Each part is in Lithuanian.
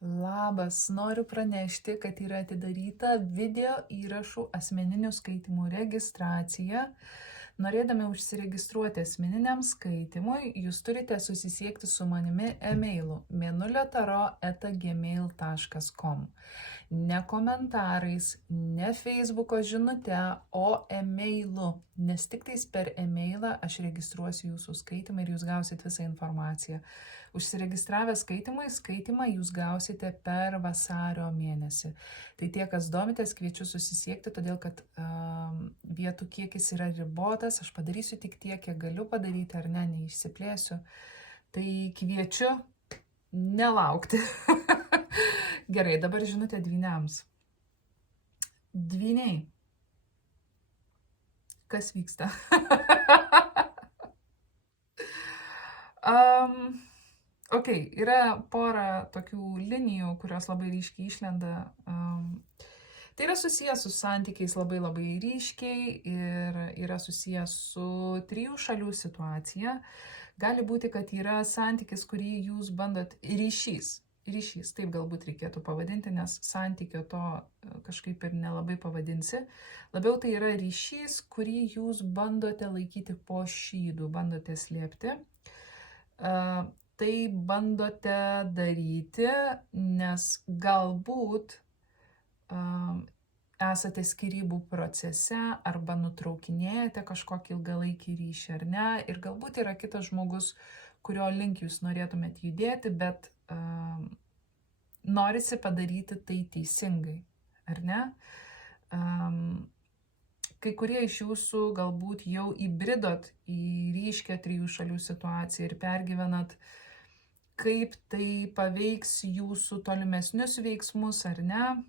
Labas, noriu pranešti, kad yra atidaryta video įrašų asmeninių skaitimų registracija. Norėdami užsiregistruoti asmeniniam skaitimui, jūs turite susisiekti su manimi e-mailu mėnuliotaro@gmail.com. Ne komentarais, ne Facebooko žinute, o e-mailu, nes tik tais per e-mailą aš registruosiu jūsų skaitimą ir jūs gausit visą informaciją. Užsiregistravę skaitymą jūs gausite per vasario mėnesį. Tai tie, kas domitės, kviečiu susisiekti, todėl kad vietų kiekis yra ribotas, aš padarysiu tik tiek, kiek galiu padaryti, ar ne, neišsiplėsiu. Tai kviečiu nelaukti. Gerai, dabar žinutė dvyniams. Dvyniai. Kas vyksta? Ok, yra pora tokių linijų, kurios labai ryškiai išlenda. Tai yra susijęs su santykiais labai ryškiai ir yra susijęs su 3 šalių situacija. Gali būti, kad yra santykis, kurį jūs bandot ryšys, taip galbūt reikėtų pavadinti, nes santykio to kažkaip ir nelabai pavadinsi. Labiau tai yra ryšys, kurį jūs bandote laikyti po šydu, bandote slėpti. Tai bandote daryti, nes galbūt esate skyrybų procese arba nutraukinėjate kažkokį ilgalaikį ryšį, ar ne, ir galbūt yra kitas žmogus, kurio link jūs norėtumėt judėti, bet norisi padaryti tai teisingai, ar ne? Kai kurie iš jūsų galbūt jau įbridot į ryškę 3 šalių situaciją ir pergyvenat, kaip tai paveiks jūsų tolimesnius veiksmus, ar ne?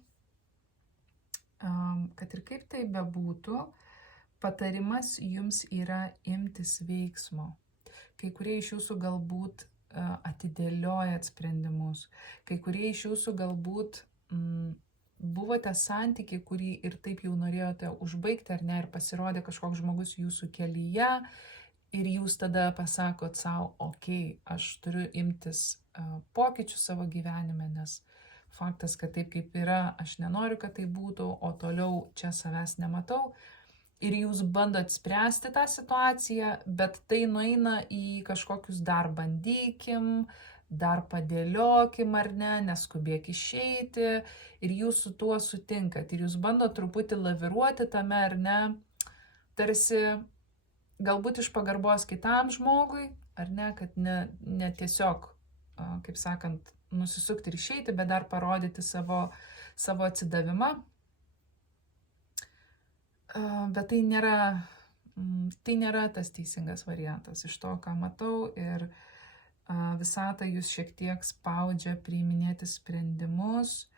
Kad ir kaip tai bebūtų, patarimas jums yra imtis veiksmo. Kai kurie iš jūsų galbūt atidėliojat sprendimus. Kai kurie iš jūsų galbūt buvote santykiai, kurį ir taip jau norėjote užbaigti, ar ne, ir pasirodė kažkoks žmogus jūsų kelyje ir jūs tada pasakot savo, okei, aš turiu imtis pokyčių savo gyvenime, nes faktas, kad taip kaip yra, aš nenoriu, kad tai būtų, o toliau čia savęs nematau. Ir jūs bandot spręsti tą situaciją, bet tai nueina į kažkokius dar bandykim, dar padėliokim, ar ne, neskubėk išeiti. Ir jūs su tuo sutinkat. Ir jūs bandot truputį laviruoti tame, ar ne, tarsi galbūt iš pagarbos kitam žmogui, ar ne, kad ne tiesiog, kaip sakant, nusisukti ir išeiti, bet dar parodyti savo atsidavimą. Bet tai nėra tas teisingas variantas iš to, ką matau, ir visata jūs šiek tiek spaudžia priiminėti sprendimus.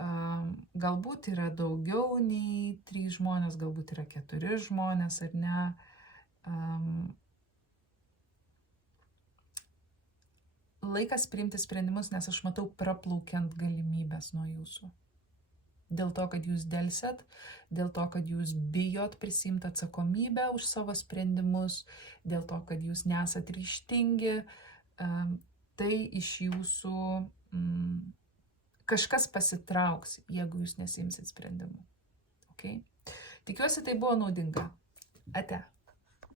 Galbūt yra daugiau nei 3 žmonės, galbūt yra 4 žmonės, ar ne. Laikas priimti sprendimus, nes aš matau praplaukiant galimybės nuo jūsų. Dėl to, kad jūs delsiat, dėl to, kad jūs bijot prisiimti atsakomybę už savo sprendimus, dėl to, kad jūs nesat ryžtingi, tai iš jūsų kažkas pasitrauks, jeigu jūs nesiimsit sprendimų. Okay? Tikiuosi, tai buvo naudinga. Ate.